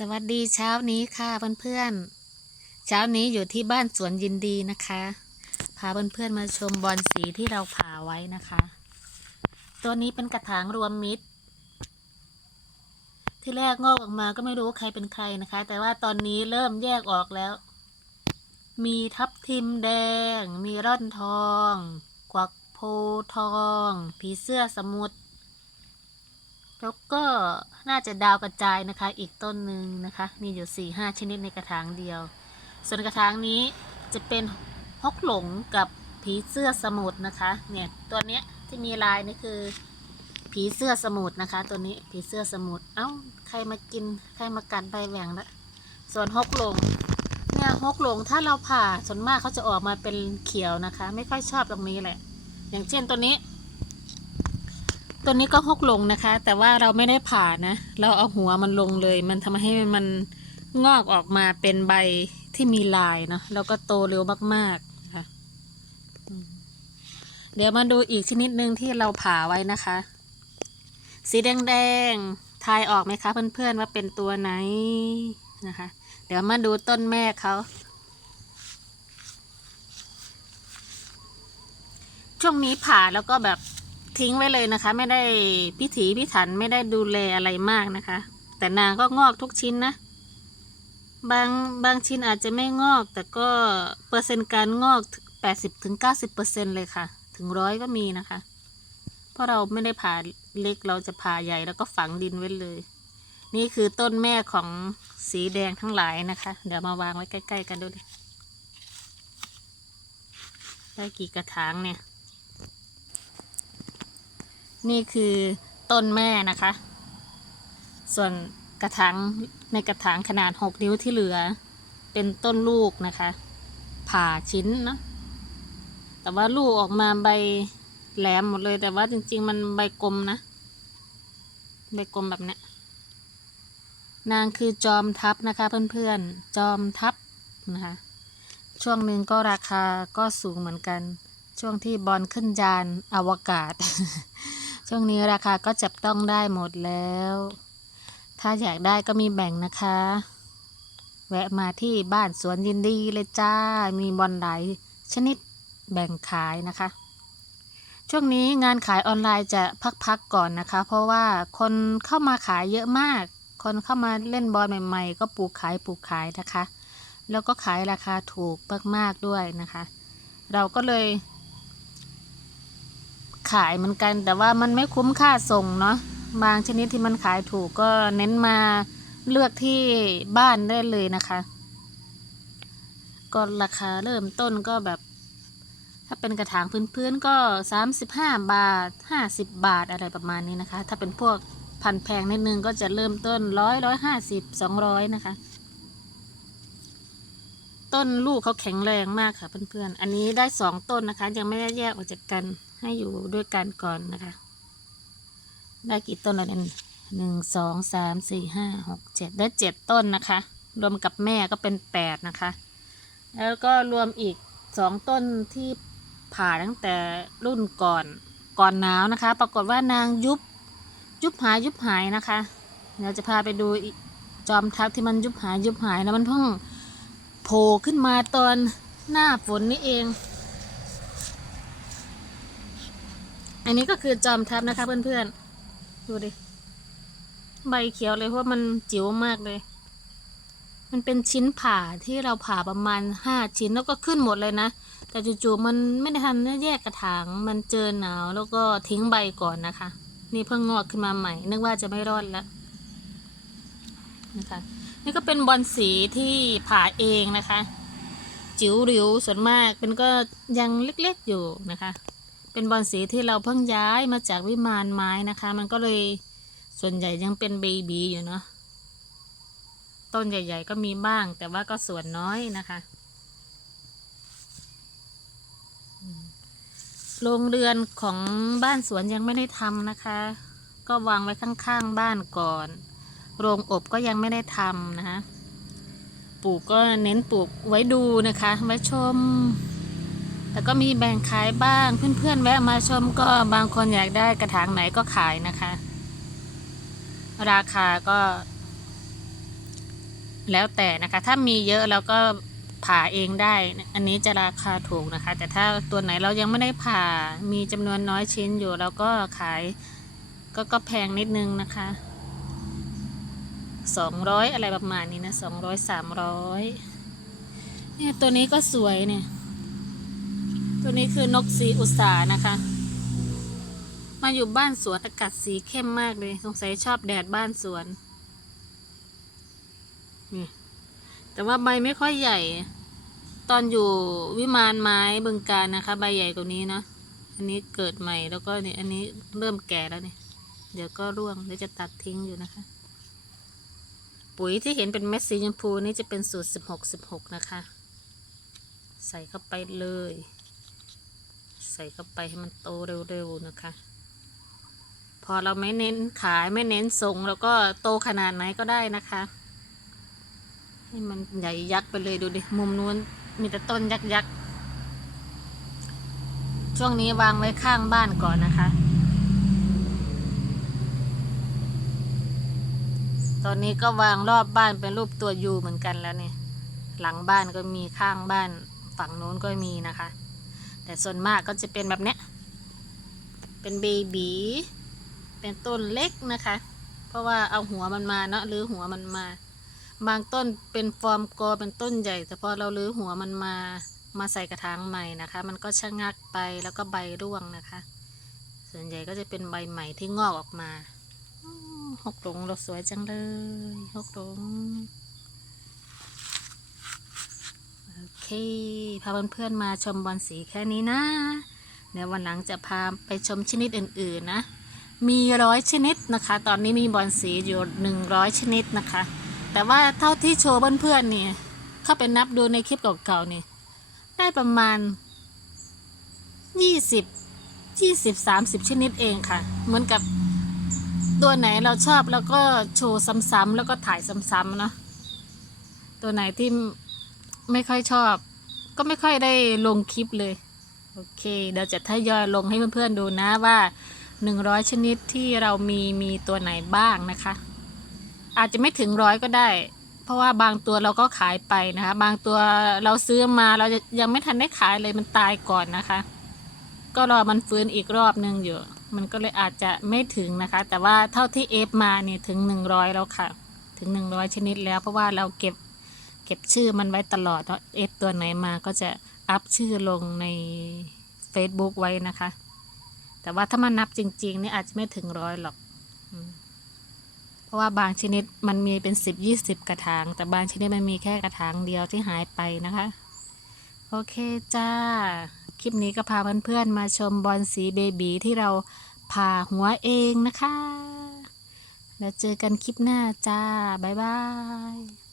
สวัสดีเช้านี้ค่ะเพื่อนๆ เช้านี้อยู่ที่บ้านสวนยินดีนะคะ พาเพื่อนๆมาชมบอลสีที่เราผ่าไว้นะคะ ตัวนี้เป็นกระถางรวมมิตร ที่แรกงอกออกมาก็ไม่รู้ใครเป็นใครนะคะ แต่ว่าตอนนี้เริ่มแยกออกแล้ว มีทับทิมแดง มีร่อนทอง กวักโพทอง ผีเสื้อสมุทร แล้วก็น่าจะดาวกระจายนะคะ อีกต้นหนึ่งนะคะ มีอยู่สี่ห้าชนิดในกระถางเดียว ส่วนกระถางนี้จะเป็นฮกหลงกับผีเสื้อสมุทรนะคะ เนี่ยตัวเนี้ยที่มีลายนี่คือ ผีเสื้อสมุทรนะคะ ตัวนี้ผีเสื้อสมุทรเอ้าใครมากินใครมากัดใบแหว่งละส่วนฮกหลงเนี่ยฮกหลงถ้าเราผ่าส่วนมากเขาจะออกมาเป็นเขียวนะคะ ไม่ค่อยชอบตรงนี้แหละ อย่างเช่นตัวนี้ ตัวนี้ก็หกลงนะคะ แต่ว่าเราไม่ได้ผ่านะ เราเอาหัวมันลงเลย มันทำให้มันงอกออกมาเป็นใบที่มีลายเนาะแล้วก็โตเร็วมากๆนะคะเดี๋ยวมาดูอีกชนิดหนึ่งที่เราผ่าไว้นะคะ สีแดงๆทายออกไหมคะ เพื่อนๆว่าเป็นตัวไหนนะคะ เดี๋ยวมาดูต้นแม่เขาช่วงนี้ผ่าแล้วก็แบบ ทิ้งไว้เลยนะคะ ไม่ได้พิถีพิถันไม่ได้ดูแลอะไรมากนะคะ แต่นางก็งอกทุกชิ้นนะ บางบางชิ้นอาจจะไม่งอก แต่ก็เปอร์เซ็นต์การงอกแปดสิบถึงเปอร์เซ็นเลยค่ะ ถึงร้อยก็มีนะคะ เพราะเราไม่ได้ผ่าเล็กเราจะผ่าใหญ่แล้วก็ฝังดินไว้เลย นี่คือต้นแม่ของสีแดงทั้งหลายนะคะ เดี๋ยวมาวางไว้ใกล้ ๆ กันดูดิได้กี่กระถางเนี่ย นี่คือต้นแม่นะคะ ส่วนกระถางในกระถางขนาด 6 นิ้วที่เหลือ เป็นต้นลูกนะคะ ผ่าชิ้นเนาะแต่ว่าลูกออกมาใบแหลมหมดเลย แต่ว่าจริง ๆ มันใบกลมนะ ใบกลมแบบนี้นางคือจอมทัพนะคะเพื่อนๆ จอมทัพนะคะ ช่วงหนึ่งก็ราคาก็สูงเหมือนกัน ช่วงที่บอลขึ้นยานอวกาศ ช่วงนี้ราคาก็จับต้องได้หมดแล้ว ถ้าอยากได้ก็มีแบ่งนะคะ แวะมาที่บ้านสวนยินดีเลยจ้า มีบอลหลายชนิดแบ่งขายนะคะ ช่วงนี้งานขายออนไลน์จะพักๆก่อนนะคะ เพราะว่าคนเข้ามาขายเยอะมาก คนเข้ามาเล่นบอลใหม่ๆ ก็ปลูกขายปลูกขายนะคะ แล้วก็ขายราคาถูกมากๆด้วยนะคะ เราก็เลย ขายเหมือนกัน แต่ว่ามันไม่คุ้มค่าส่งเนาะบางชนิดที่มันขายถูกก็เน้นมาเลือกที่บ้านได้เลยนะคะ ก็ราคาเริ่มต้นก็แบบ ถ้าเป็นกระถางพื้นๆก็สามสิบห้าบาทห้าสิบบาทอะไรประมาณนี้นะคะ ถ้าเป็นพวกพันแพงนิดนึงก็จะเริ่มต้นร้อยร้อยห้าสิบสองร้อยนะคะ ต้นลูกเขาแข็งแรงมากค่ะเพื่อนๆ อันนี้ได้สองต้นนะคะ ยังไม่ได้แยกออกจากกัน ให้อยู่ด้วยกันก่อนนะคะ ได้กี่ต้นแล้วเนี่ยหนึ่งสองสามสี่ห้าหกเจ็ดได้เจ็ดต้นนะคะ รวมกับแม่ก็เป็นแปดนะคะ แล้วก็รวมอีกสองต้นที่ผ่าตั้งแต่รุ่นก่อนก่อนหนาวนะคะ ปรากฏว่านางยุบยุบหายยุบหายนะคะเดี๋ยวจะพาไปดูจอมทัพที่มันยุบหายยุบหายแล้วมันเพิ่งโผล่ขึ้นมาตอนหน้าฝนนี่เอง อั นนี้ก็คือจอมทัพนะคะเพื่อนๆ ดูดิ ใบเขียวเลยเพราะว่ามันจิ๋วมากเลย มันเป็นชิ้นผ่าที่เราผ่าประมาณห้าชิ้นแล้วก็ขึ้นหมดเลยนะ แต่จู่ๆมันไม่ได้ทันแยกกระถาง มันเจอหนาวแล้วก็ทิ้งใบก่อนนะคะ นี่เพิ่งงอกขึ้นมาใหม่ นึกว่าจะไม่รอดแล้วนะคะนี่ก็เป็นบอลสีที่ผ่าเองนะคะ จิ๋วหริวส่วนมากเป็นก็ยังเล็กๆอยู่นะคะ เป็นบอลสีที่เราเพิ่งย้ายมาจากวิมานไม้นะคะ มันก็เลยส่วนใหญ่ยังเป็นเบบีอยู่เนาะต้นใหญ่ ๆ ก็มีบ้าง แต่ว่าก็ส่วนน้อยนะคะโรงเรือนของบ้านสวนยังไม่ได้ทำนะคะ ก็วางไว้ข้างๆบ้านก่อน โรงอบก็ยังไม่ได้ทำนะคะปลูกก็เน้นปลูกไว้ดูนะคะ ไว้ชม แต่ก็มีแบ่งขายบ้างเพื่อนๆแวะมาชมก็บางคนอยากได้กระถางไหนก็ขายนะคะ ราคาก็ แล้วแต่นะคะ ถ้ามีเยอะเราก็ผ่าเองได้ อันนี้จะราคาถูกนะคะ แต่ถ้าตัวไหนเรายังไม่ได้ผ่ามีจำนวนน้อยชิ้นอยู่เราก็ขาย ก็ก็แพงนิดนึงนะคะสองร้อยอะไรประมาณนี้นะสองร้อยสามร้อยเนี่ยตัวนี้ก็สวยเนี่ย ตัวนี้คือนกสีอุษานะคะ มาอยู่บ้านสวนอากาศสีเข้มมากเลย สงสัยชอบแดดบ้านสวนนี่แต่ว่าใบไม่ค่อยใหญ่ ตอนอยู่วิมานไม้บึงการนะคะ ใบใหญ่กว่านี้นะ อันนี้เกิดใหม่แล้วก็เนี่ยอันนี้เริ่มแก่แล้วเนี่ย เดี๋ยวก็ร่วงเดี๋ยวจะตัดทิ้งอยู่นะคะ ปุ๋ยที่เห็นเป็นเม็ดสีชมพูนี่จะเป็นสูตรสิบหกสิบหกนะคะ ใส่เข้าไปเลย ใส่เข้าไปให้มันโตเร็วๆนะคะ พอเราไม่เน้นขายไม่เน้นส่งแล้วก็โตขนาดไหนก็ได้นะคะ ให้มันใหญ่ยักษ์ไปเลยดูดิมุมนู้นมีแต่ต้นยักษ์ยักษ์ช่วงนี้วางไว้ข้างบ้านก่อนนะคะ ตอนนี้ก็วางรอบบ้านเป็นรูปตัวยูเหมือนกันแล้วเนี่ย หลังบ้านก็มีข้างบ้าน ฝั่งโน้นก็มีนะคะ แต่ส่วนมากก็จะเป็นแบบเนี้ย เป็นเบบีเป็นต้นเล็กนะคะ เพราะว่าเอาหัวมันมาเนาะหรือหัวมันมา บางต้นเป็นฟอร์มกอเป็นต้นใหญ่ แต่พอเราลื้อหัวมันมามาใส่กระถางใหม่นะคะ มันก็ชะงักไปแล้วก็ใบร่วงนะคะ ส่วนใหญ่ก็จะเป็นใบใหม่ที่งอกออกมาหกหลงเราสวยจังเลยหกหลงโอ เคพาเพื่อนๆมาชมบอลสีแค่นี้นะ เดี๋ยววันหลังจะพาไปชมชนิดอื่นๆนะ มีร้อยชนิดนะคะ ตอนนี้มีบอลสีอยู่หนึ่งร้อยชนิดนะคะ แต่ว่าเท่าที่โชว์เพื่อนๆเนี่ยเข้าไปนับดูในคลิปเก่าๆนี่ได้ประมาณยี่สิบยี่สิบสามสิบชนิดเองค่ะ เหมือนกับตัวไหนเราชอบแล้วก็โชว์ซ้ำๆแล้วก็ถ่ายซ้ำๆเนาะตัวไหนที่ ไม่ค่อยชอบ ก็ไม่ค่อยได้ลงคลิปเลย โอเค เดี๋ยวจะทยอยลงให้เพื่อนๆดูนะว่า 100 ชนิดที่เรามีมีตัวไหนบ้างนะคะ อาจจะไม่ถึงร้อยก็ได้ เพราะว่าบางตัวเราก็ขายไปนะคะ บางตัวเราซื้อมาเราจะยังไม่ทันได้ขายเลยมันตายก่อนนะคะ ก็รอมันฟื้นอีกรอบนึงอยู่ มันก็เลยอาจจะไม่ถึงนะคะ แต่ว่าเท่าที่เอฟมาเนี่ยถึง 100 แล้วค่ะ ถึง 100 ชนิดแล้วเพราะว่าเราเก็บ เก็บชื่อมันไว้ตลอดเอฟตัวไหนมาก็จะอัพชื่อลงใน Facebook ไว้นะคะ แต่ว่าถ้ามานับจริง ๆ นี่อาจจะไม่ถึงร้อยหรอก เพราะว่าบางชนิดมันมีเป็นสิบยี่สิบกระถาง แต่บางชนิดมันมีแค่กระถางเดียวที่หายไปนะคะ โอเคจ้า คลิปนี้ก็พาเพื่อนๆมาชมบอลสีเบบีที่เราผ่าหัวเองนะคะ แล้วเจอกันคลิปหน้าจ้า บ๊ายบาย